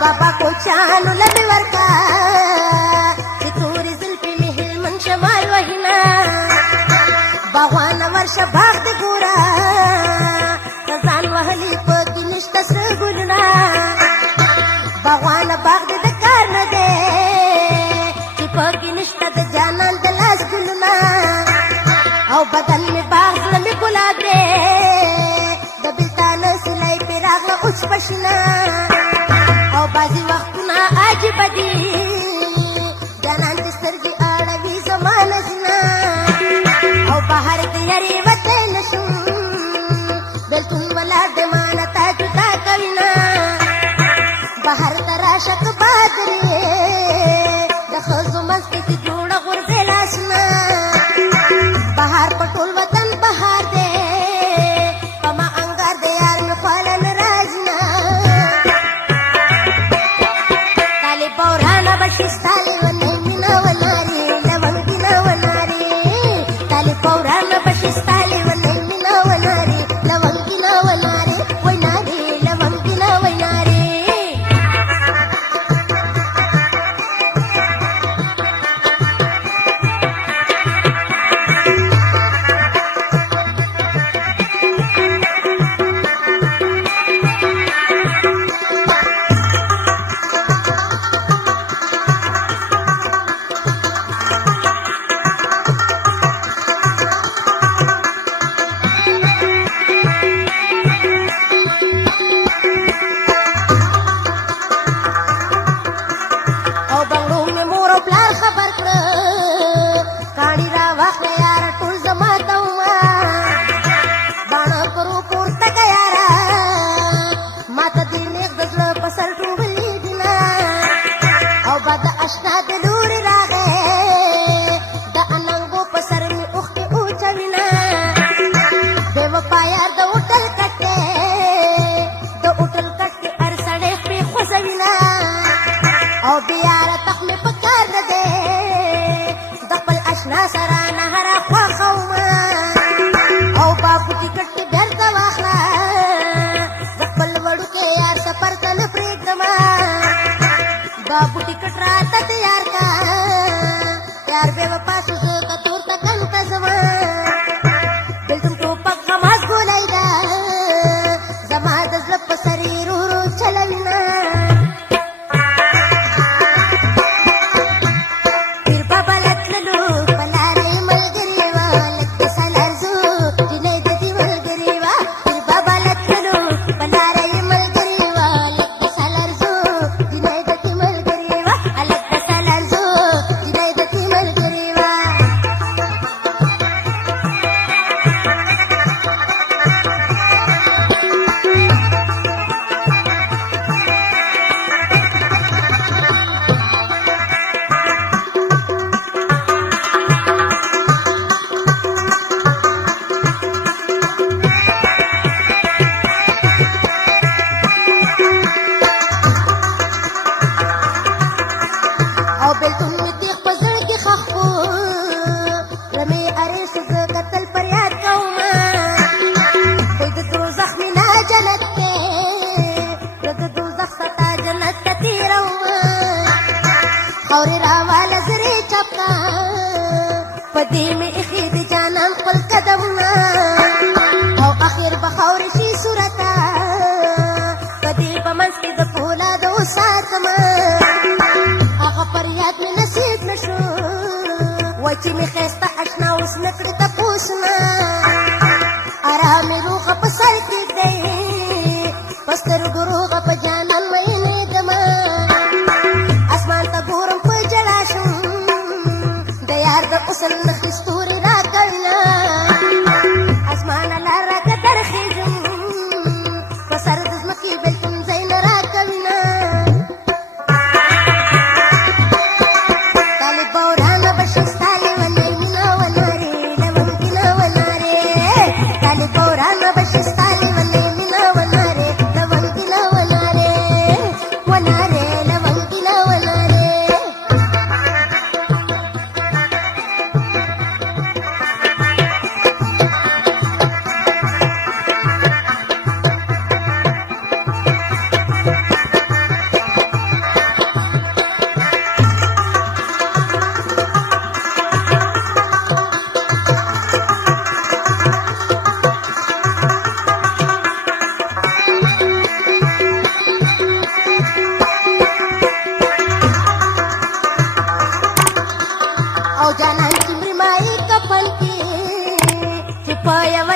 بابا کوچانو لمې ورکا چې تورې زلفې مې هلمند شمال وهینا باغوانه ورشه باغ دې ګوره ځان وهلي پکې نشته سره ګلونه باغوانه باغ دې د کار نه دی چې پکې نشته د جانان د لاس ګلونه او بدن مې باغ زړه مې ګلاب دی د بېلتانه سیلۍ پې راغله اوچ پشینه او بعضې وختونه عجیبه دي جانان دې سترګې اړوي زما نظرونه او بهر د یارې وتی نه شم بېلتون ولاړ دی مانه تا جدا کوینه بهر ته راشه که بادرې د ښځو منځ کې چې جوړه غورځې لاسونه بهار په ټول وطن بهار دی په ما انګار د یار مې خواله نه راځي نه طالب ورانه به شي ستا لیونۍ مینه ونارې لونګینه ونارې طالب ورانه به شي ستا لیونۍ مینه ونارې لونګینه ونارې وای نارې لونګینه وای نارې बाबू टिकट राहता तयार का यार बेवफा सुझ का तूर तकन का जमा दिल तुमको पक्का मास बोलायदा जमा दजल पसरी रू रू चलविना फिर बाबा लटलू बनारे मलगरीवा लक्के सलारजू जिने ददी मलगरीवा फिर बाबा लटलू बनारे मलगरीवा लक्के सलारजू जिने ददी पदी में इखीद जानम कुल कदमना او اخر بخور شي صورتا پدی بمنس کې د پولا د ساتما هغه پر یاد مې نصیب نشو وای چې مې خسته اشنا اوس نکړه